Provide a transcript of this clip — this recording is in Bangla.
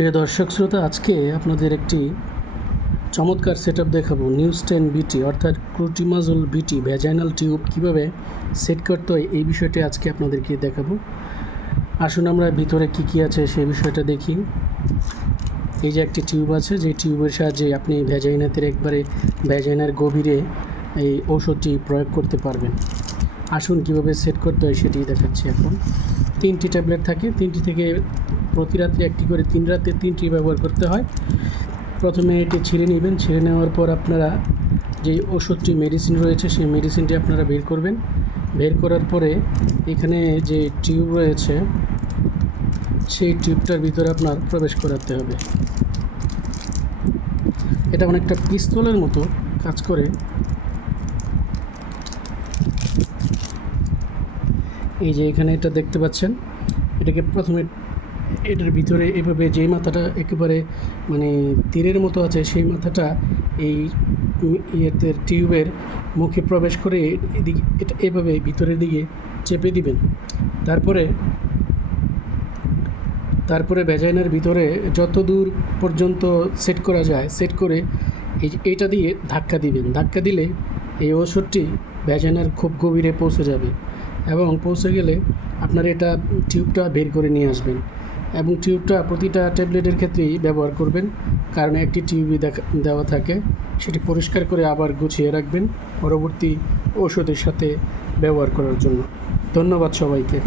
প্রিয় দর্শক শ্রোতা, আজকে আপনাদের একটি চমৎকার সেট আপ দেখাবো নিউজ টেন বিটি অর্থাৎ ক্রুটিমাজল বিটি ভ্যাজাইনাল টিউব কীভাবে সেট করতে হয় এই বিষয়টি আজকে আপনাদেরকে দেখাবো। আসুন আমরা ভিতরে কী কী আছে সেই বিষয়টা দেখি। এই যে একটি টিউব আছে, যে টিউবের সাহায্যে আপনি ভ্যাজাইনাতের একবারে ভ্যাজাইনার গভীরে এই ঔষধটি প্রয়োগ করতে পারবেন। আসুন কীভাবে সেট করতে হয় সেটি দেখাচ্ছি এখন। তিনটি ট্যাবলেট থাকে, তিনটি থেকে প্রতি রাত্রে একটি করে তিন রাতে তিনটি ব্যবহার করতে হয়। প্রথমে এটি ছিঁড়ে নেবেন। ছিঁড়ে নেওয়ার পর আপনারা যে ওষুধটি মেডিসিন রয়েছে, সেই মেডিসিনটি আপনারা বের করবেন। বের করার পরে এখানে যে টিউব রয়েছে, সেই টিউবটার ভিতরে আপনার প্রবেশ করাতে হবে। এটা অনেকটা পিস্তলের মতো কাজ করে। এই যে এখানে এটা দেখতে পাচ্ছেন। এটাকে প্রথমে এটার ভিতরে এভাবে যেই মাথাটা একেবারে মানে তীরের মতো আছে, সেই মাথাটা এই ইয়েতে টিউবের মুখে প্রবেশ করে এদিকে, এটা এভাবে ভিতরের দিকে চেপে দিবেন। তারপরে তারপরে ভ্যাজাইনার ভিতরে যত দূর পর্যন্ত সেট করা যায়, সেট করে এই, এইটা দিয়ে ধাক্কা দিবেন। ধাক্কা দিলে এই ওষুধটি ভ্যাজাইনার খুব গভীরে পৌঁছে যাবে এবং পৌঁছে গেলে আপনার এটা টিউবটা বের করে নিয়ে আসবেন। এবং টিউবটা প্রতিটা ট্যাবলেটের ক্ষেত্রেই ব্যবহার করবেন। কারণ একটি টিউবই দেওয়া থাকে। সেটি পরিষ্কার করে আবার গুছিয়ে রাখবেন পরবর্তী ওষুধের সাথে ব্যবহার করার জন্য। ধন্যবাদ সবাইকে।